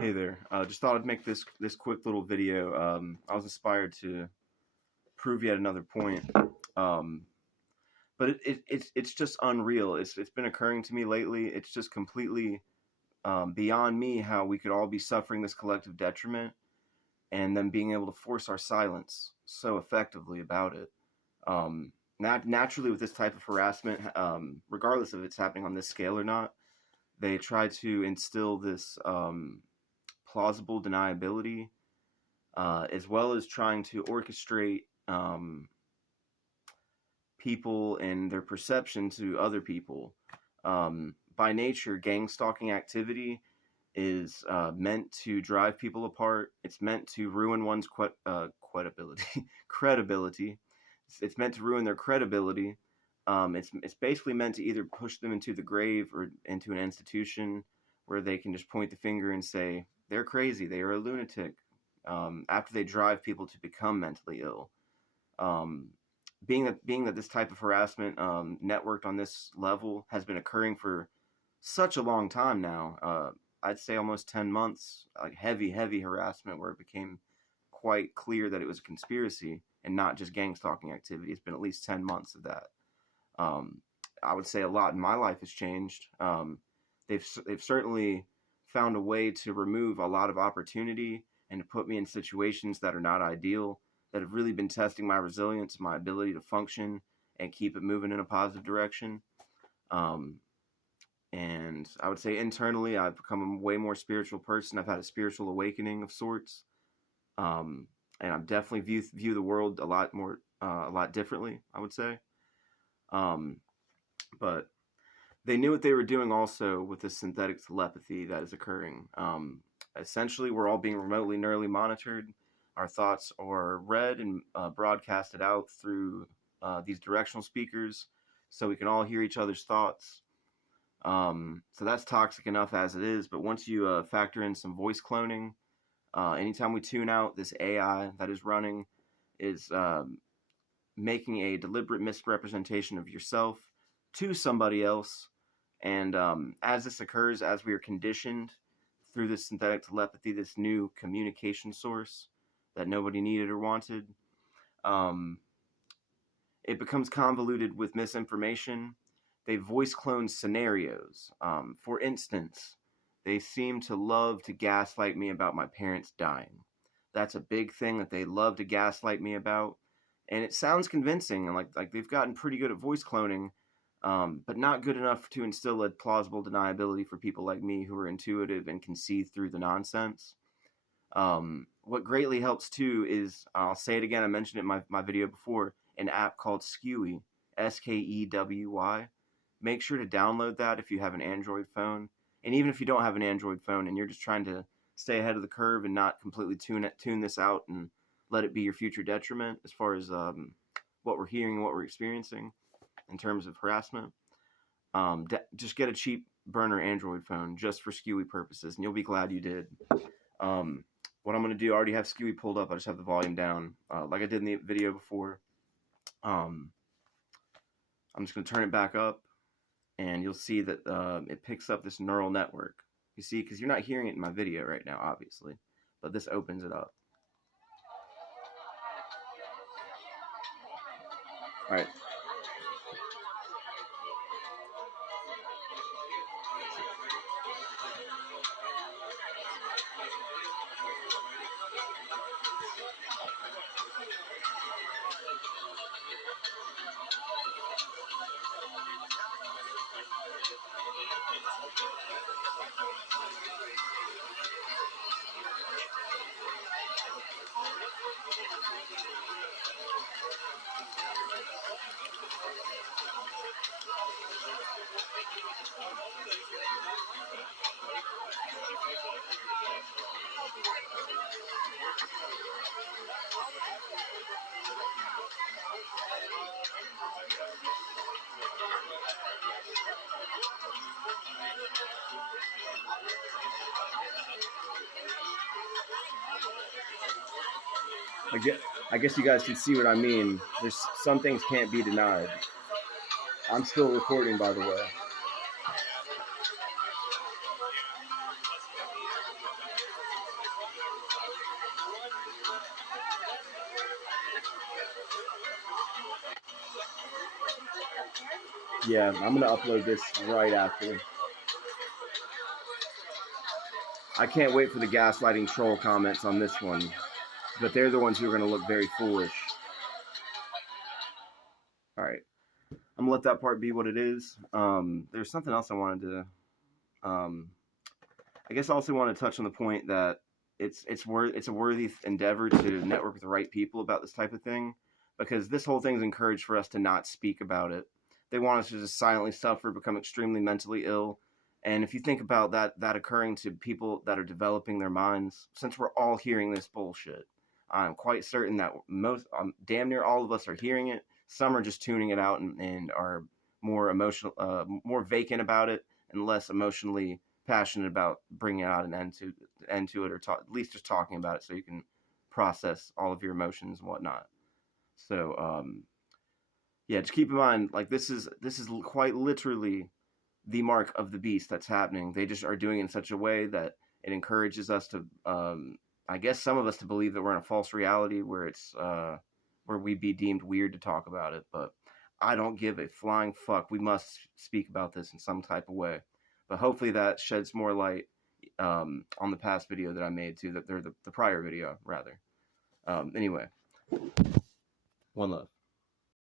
Hey there. Just thought I'd make this quick little video. I was inspired to prove yet another point. Um, but it's just unreal. It's been occurring to me lately. It's just completely beyond me how we could all be suffering this collective detriment and then being able to force our silence so effectively about it. Naturally, with this type of harassment, regardless of it's happening on this scale or not, they try to instill this plausible deniability, as well as trying to orchestrate people and their perception to other people. By nature, gang stalking activity is meant to drive people apart. It's meant to ruin one's credibility. credibility. It's meant to ruin their credibility. It's basically meant to either push them into the grave or into an institution where they can just point the finger and say they're crazy, they are a lunatic. After they drive people to become mentally ill. Being that this type of harassment networked on this level has been occurring for such a long time now. I'd say almost 10 months, like heavy harassment where it became quite clear that it was a conspiracy and not just gang stalking activity. It's been at least 10 months of that. I would say a lot in my life has changed. They've certainly found a way to remove a lot of opportunity and to put me in situations that are not ideal, that have really been testing my resilience, my ability to function and keep it moving in a positive direction. And I would say internally, I've become a way more spiritual person. I've had a spiritual awakening of sorts. And I definitely view the world a lot differently, I would say. But they knew what they were doing also with the synthetic telepathy that is occurring. Essentially, we're all being remotely neurally monitored. Our thoughts are read and broadcasted out through these directional speakers so we can all hear each other's thoughts. So that's toxic enough as it is, but once you factor in some voice cloning, anytime we tune out, this AI that is running is making a deliberate misrepresentation of yourself to somebody else. And as this occurs, as we are conditioned through this synthetic telepathy, this new communication source that nobody needed or wanted, it becomes convoluted with misinformation. They voice clone scenarios. For instance, they seem to love to gaslight me about my parents dying. That's a big thing that they love to gaslight me about. And it sounds convincing, and like they've gotten pretty good at voice cloning, but not good enough to instill a plausible deniability for people like me who are intuitive and can see through the nonsense. What greatly helps too is, I'll say it again, I mentioned it in my video before, an app called Skewy, Skewy. Make sure to download that if you have an Android phone. And even if you don't have an Android phone and you're just trying to stay ahead of the curve and not completely tune this out and let it be your future detriment as far as what we're hearing and what we're experiencing in terms of harassment, just get a cheap burner Android phone just for Skewy purposes, and you'll be glad you did. What I'm going to do, I already have Skewy pulled up. I just have the volume down like I did in the video before. I'm just going to turn it back up, and you'll see that it picks up this neural network. You see, because you're not hearing it in my video right now, obviously, but this opens it up. All right. I guess you guys can see what I mean. There's some things can't be denied. I'm still recording, by the way. Yeah, I'm gonna upload this right after. I can't wait for the gaslighting troll comments on this one, but they're the ones who are gonna look very foolish. All right, I'm gonna let that part be what it is. There's something else I wanted to. I guess I also want to touch on the point that it's a worthy endeavor to network with the right people about this type of thing, because this whole thing is encouraged for us to not speak about it. They want us to just silently suffer, become extremely mentally ill. And if you think about that occurring to people that are developing their minds, since we're all hearing this bullshit, I'm quite certain that damn near all of us are hearing it. Some are just tuning it out and are more emotional, more vacant about it, and less emotionally passionate about bringing out an end to it, or at least just talking about it so you can process all of your emotions and whatnot. So yeah, just keep in mind, like this is quite literally the mark of the beast that's happening. They just are doing it in such a way that it encourages us to, I guess, some of us to believe that we're in a false reality where it's where we'd be deemed weird to talk about it. But I don't give a flying fuck. We must speak about this in some type of way. But hopefully that sheds more light on the past video that I made too. That they're the prior video rather. Anyway, one love.